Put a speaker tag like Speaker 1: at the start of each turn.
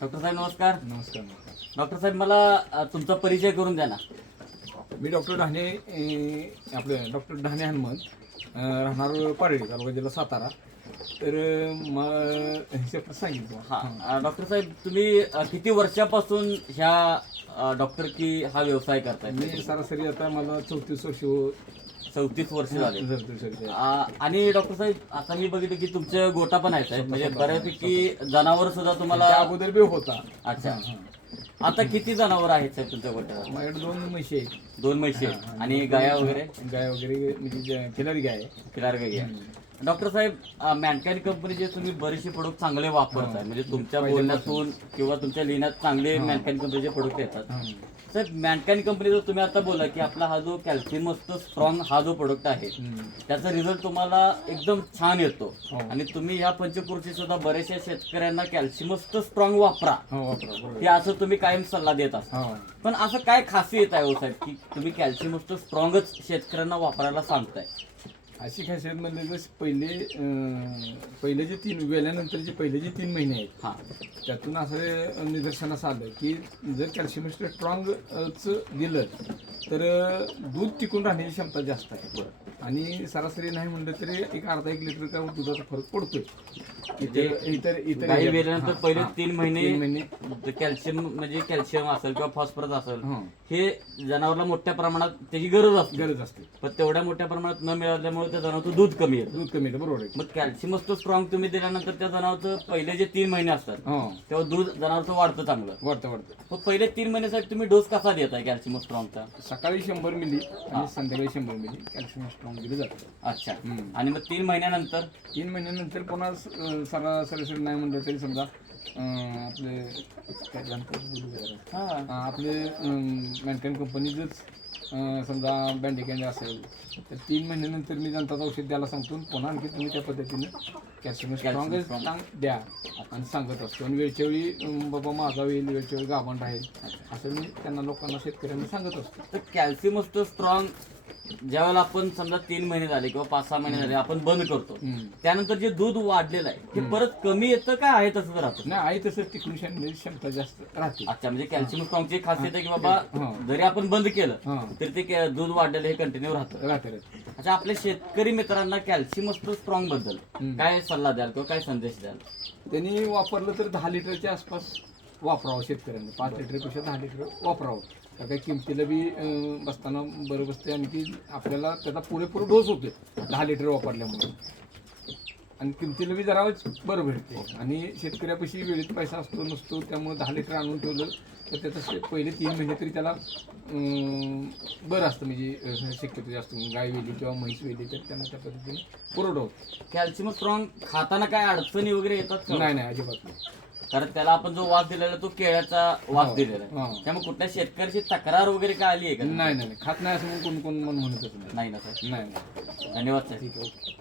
Speaker 1: Doctor साहेब नमस्कार.
Speaker 2: नमस्कार नमस्कार.
Speaker 1: डॉक्टर साहेब मला अ, तुमचा परिचय करून द्या ना.
Speaker 2: मी डॉक्टर ढाणे ए, आपले डॉक्टर ढाणे हनुमंत अ, राहणार पारडी तालुका जिल्हा सातारा. तर शब्द सांगितलं.
Speaker 1: हा डॉक्टर साहेब तुम्ही अ, किती वर्षापासून ह्या अ, डॉक्टर की हा व्यवसाय करताय?
Speaker 2: मी सरासरी आता मला चौतीस वर्ष
Speaker 1: चौतीस वर्ष झाले.
Speaker 2: चौतीस वर्ष
Speaker 1: अ, आणि डॉक्टर साहेब आता मी बघितलं की तुमचे गोटा पण आहेत साहेब. म्हणजे बऱ्यापैकी जनावर सुद्धा तुम्हाला
Speaker 2: अगोदर बी होता.
Speaker 1: अच्छा. आता किती जनावर आहेत साहेब तुमच्या
Speaker 2: माझ्याकडे दोन म्हशी आहेत.
Speaker 1: दोन म्हशी आहेत. आणि गाया वगैरे?
Speaker 2: गाय वगैरे म्हणजे खिलारी गाय आहे.
Speaker 1: फिरार गाई आहे. डॉक्टर साहेब मॅनकाईन कंपनीचे तुम्ही बरेचसे प्रोडक्ट चांगले वापरताय म्हणजे तुमच्या बोलण्यातून किंवा तुमच्या लिहिण्यात चांगले मॅनकाईन कंपनीचे प्रोडक्ट येतात. साहेब मॅनकाईन कंपनीचा तुम्ही आता बोला की आपला हा जो कॅल्शियम असतो स्ट्रॉंग हा जो प्रोडक्ट आहे. त्याचा रिझल्ट तुम्हाला एकदम छान येतो.
Speaker 2: हो.
Speaker 1: आणि तुम्ही ह्या पंचकृषी सुद्धा बऱ्याचशा शेतकऱ्यांना कॅल्शियम स्ट्रॉंग वापरा.
Speaker 2: हो
Speaker 1: हे असं तुम्ही कायम सल्ला देत असता.
Speaker 2: हो.
Speaker 1: पण असं काय खासियत आहे हो साहेब की तुम्ही कॅल्शियम स्ट्रॉंगच शेतकऱ्यांना वापरायला सांगताय?
Speaker 2: अशी खासियत म्हणजे जसं पहिले अं, पहिले जे तीन वेल्यानंतरचे पहिले जे तीन महिने आहेत
Speaker 1: हा.
Speaker 2: त्यातून असं निदर्शनास आलं की जर कॅल्शियम स्ट्रॉंगच दिलं तर दूध टिकून राहण्याची क्षमता जास्त आहे. आणि सरासरी नाही म्हणलं तरी एक अर्धा एक लिटर का दुधाचा फरक पडतोय. इतर इतर इतर
Speaker 1: गाई
Speaker 2: ह्याच्यात-
Speaker 1: वेल्यानंतर
Speaker 2: हा,
Speaker 1: पहिले
Speaker 2: हा.
Speaker 1: तीन महिने
Speaker 2: महिने.
Speaker 1: कॅल्शियम म्हणजे कॅल्शियम असेल किंवा फॉस्फरस असेल
Speaker 2: हं,
Speaker 1: हे जनावरला मोठ्या प्रमाणात त्याची गरज असते.
Speaker 2: गरज असते.
Speaker 1: पण तेवढ्या मोठ्या प्रमाणात न मिळाल्यामुळे त्या जनावरचं दूध कमी येतं.
Speaker 2: दूध कमी येतं बरोबर आहे.
Speaker 1: मग कॅल्शियम असतो स्ट्रॉंग तुम्ही दिल्यानंतर त्या जनावरचं पहिले जे तीन महिने असतात
Speaker 2: हो.
Speaker 1: तेव्हा दूध जनावरचं वाढतं चांगलं.
Speaker 2: वाढतं वाढतं.
Speaker 1: मग पहिले तीन महिन्यासाठी तुम्ही डोस कसा देताय कॅल्शियम स्ट्रॉंगचा
Speaker 2: सकाळी शंभर मिली आणि संध्याकाळी शंभर मिली कॅल्शियम स्ट्रॉंग दिलं जातं.
Speaker 1: अच्छा.
Speaker 2: हम्म.
Speaker 1: आणि मग तीन महिन्यानंतर?
Speaker 2: तीन महिन्यानंतर पुन्हा स- अं, सरा सरासरी नाही म्हणलं तरी समजा अं, आपले काय म्हणतात बोलू जरा.
Speaker 1: हा.
Speaker 2: अं, आपले मॅनकाईन कंपनीचंच अं, समजा बँडेकॅन्ड असेल तर तीन महिन्यानंतर मी जनताचं औषध द्यायला सांगतो आणि पुन्हा आणखी तुम्ही त्या पद्धतीनं कॅल्शियम स्ट्रॉंग
Speaker 1: strong.
Speaker 2: सांग द्या आणि सांगत असतो. आणि वेळच्या वेळी अं, बाबा माझा होईल वेळच्या वेळी गाभण राहील असं मी त्यांना लोकांना शेतकऱ्यांना सांगत असतो.
Speaker 1: तर कॅल्शियम असतो स्ट्रॉंग ज्यावेळेला आपण समजा तीन महिने झाले किंवा पाच सहा महिने झाले आपण बंद करतो. त्यानंतर जे दूध वाढलेलं आहे ते परत कमी येतं का आहे तसंच राहतं?
Speaker 2: नाही आई तसं टिकून क्षमता जास्त राहते.
Speaker 1: अच्छा म्हणजे कॅल्शियम स्ट्रॉंगची खासियत आहे की बाबा. जरी आपण बंद केलं तरी ते के- दूध वाढलेलं हे कंटिन्यू राहतं.
Speaker 2: राहते राहते.
Speaker 1: अच्छा आपल्या शेतकरी मित्रांना कॅल्शियम असतो
Speaker 2: स्ट्रॉंगबद्दल.
Speaker 1: काय सल्ला द्याल किंवा काय संदेश द्याल?
Speaker 2: त्यांनी वापरलं तर दहा लिटरच्या आसपास वापरावं शेतकऱ्यांनी. पाच लिटरपेक्षा दहा लिटर वापरावं. त्या काही किमतीला बी बसताना बरं बसते आणि की आपल्याला त्याचा पुरेपूर डोस होते दहा लिटर वापरल्यामुळे. आणि किमतीला बी जरा बरं भेटते आणि शेतकऱ्यापाशी वेळेत पैसा असतो नसतो त्यामुळे दहा लिटर आणून ठेवलं तर त्याचं शे- पहिले तीन महिने तरी त्याला बरं असतं. म्हणजे शक्यतो जास्त गाय वेली किंवा म्हैस वेली तर त्यांना त्या पद्धतीने पुरवठा होतो.
Speaker 1: कॅल्शियम स्ट्रॉंग खाताना काय अडचणी वगैरे येतात?
Speaker 2: नाही नाही अजिबात नाही.
Speaker 1: कारण त्याला आपण जो वास दिलेला तो केळ्याचा वास
Speaker 2: हो.
Speaker 1: दिलेला आहे
Speaker 2: हो.
Speaker 1: त्यामुळे कुठल्या शेतकऱ्याची तक्रार वगैरे काय आली आहे का
Speaker 2: नाही नाही नाही. खात नाही असं म्हणून कोण कोण मन म्हणतच नाही
Speaker 1: नाही ना सर
Speaker 2: नाही नाही
Speaker 1: धन्यवाद सर
Speaker 2: ठीक आहे ओके